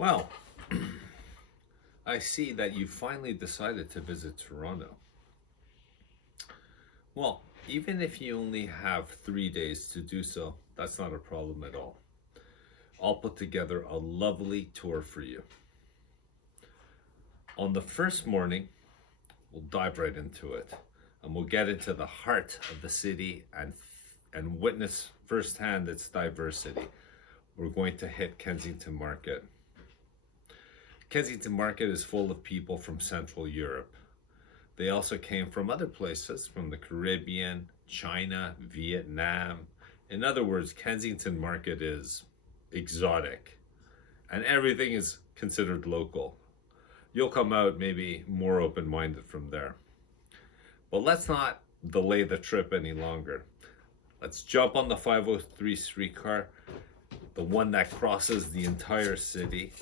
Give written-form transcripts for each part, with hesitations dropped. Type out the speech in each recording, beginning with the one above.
Well, I see that you finally decided to visit Toronto. Well, even if you only have 3 days to do so, that's not a problem at all. I'll put together a lovely tour for you. On the first morning, we'll dive right into it and we'll get into the heart of the city and witness firsthand its diversity. We're going to hit Kensington Market. Kensington Market is full of people from Central Europe. They also came from other places, from the Caribbean, China, Vietnam. In other words, Kensington Market is exotic and everything is considered local. You'll come out maybe more open-minded from there. But let's not delay the trip any longer. Let's jump on the 503 streetcar, the one that crosses the entire city,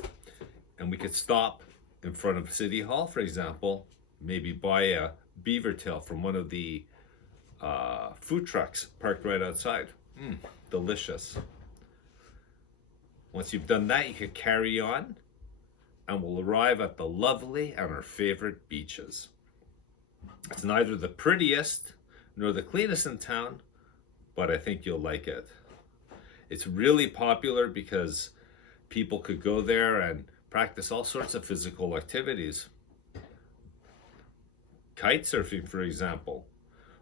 and we could stop in front of City Hall, for example, maybe buy a beaver tail from one of the food trucks parked right outside. Delicious. Once you've done that, you could carry on and we'll arrive at the lovely and our favorite beaches. It's neither the prettiest nor the cleanest in town, but I think you'll like it. It's really popular because people could go there and practice all sorts of physical activities. Kite surfing, for example.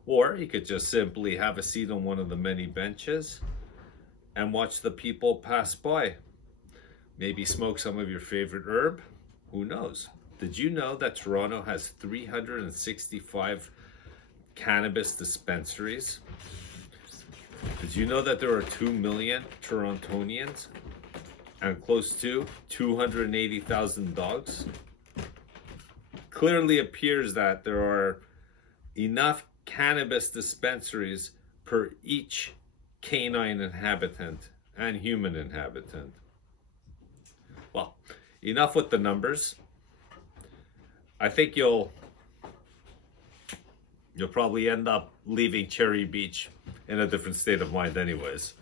Or you could just simply have a seat on one of the many benches and watch the people pass by. Maybe smoke some of your favorite herb. Who knows? Did you know that Toronto has 365 cannabis dispensaries? Did you know that there are 2 million Torontonians and close to 280,000 dogs? Clearly appears that there are enough cannabis dispensaries per each canine inhabitant and human inhabitant. Well, enough with the numbers. I think you'll probably end up leaving Cherry Beach in a different state of mind anyways.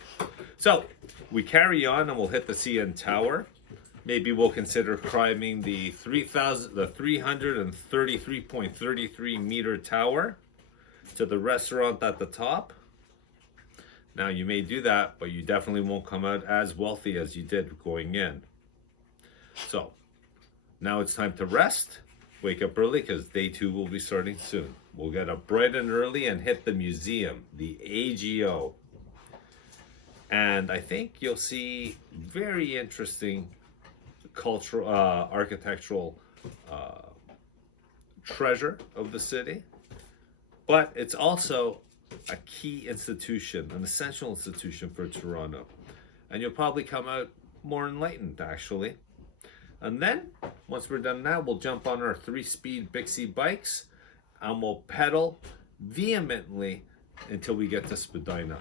So we carry on and we'll hit the CN Tower. Maybe we'll consider climbing the 333.33 meter tower to the restaurant at the top. Now you may do that, but you definitely won't come out as wealthy as you did going in. So now it's time to rest. Wake up early because day 2 will be starting soon. We'll get up bright and early and hit the museum, the AGO. And I think you'll see very interesting cultural, architectural treasure of the city. But it's also a key institution, an essential institution for Toronto. And you'll probably come out more enlightened, actually. And then, once we're done that, we'll jump on our 3-speed Bixie bikes and we'll pedal vehemently until we get to Spadina.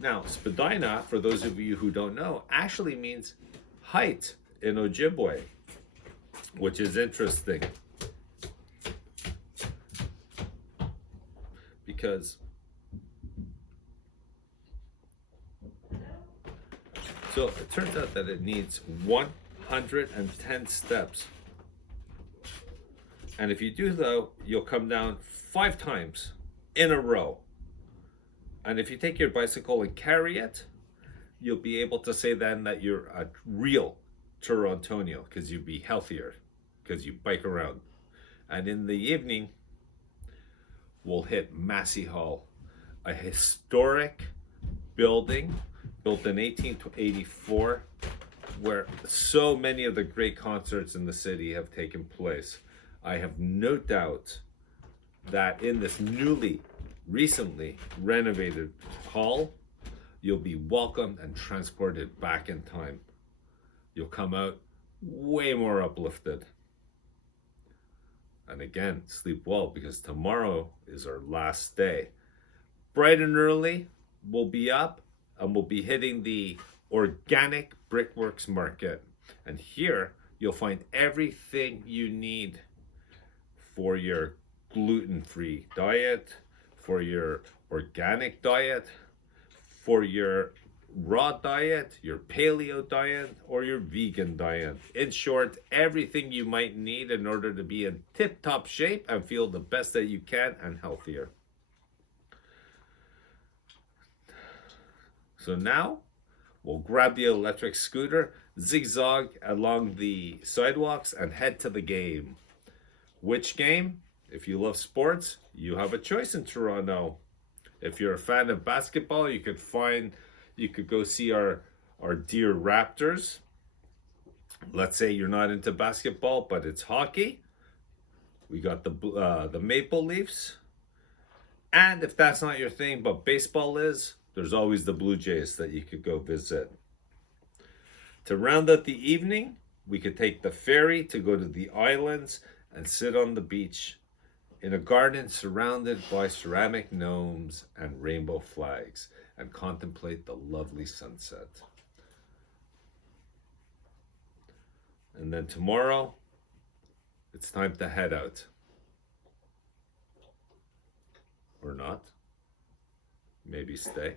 Now, Spadina, for those of you who don't know, actually means height in Ojibwe, which is interesting. Because so it turns out that it needs 110 steps. And if you do though, you'll come down 5 times in a row. And if you take your bicycle and carry it, you'll be able to say then that you're a real Torontonian because you'll be healthier because you bike around. And in the evening, we'll hit Massey Hall, a historic building built in 1884 where so many of the great concerts in the city have taken place. I have no doubt that in this recently renovated hall, you'll be welcomed and transported back in time. You'll come out way more uplifted. And again, sleep well because tomorrow is our last day. Bright and early, we'll be up and we'll be hitting the Organic Brickworks Market. And here, you'll find everything you need for your gluten-free diet, for your organic diet, for your raw diet, your paleo diet, or your vegan diet. In short, everything you might need in order to be in tip-top shape and feel the best that you can and healthier. So now we'll grab the electric scooter, zigzag along the sidewalks, and head to the game. Which game? If you love sports, you have a choice in Toronto. If you're a fan of basketball, you could go see our dear Raptors. Let's say you're not into basketball, but it's hockey. We got the Maple Leafs. And if that's not your thing, but baseball is, there's always the Blue Jays that you could go visit. To round out the evening, we could take the ferry to go to the islands and sit on the beach in a garden surrounded by ceramic gnomes and rainbow flags and contemplate the lovely sunset. And then tomorrow, it's time to head out. Or not. Maybe stay.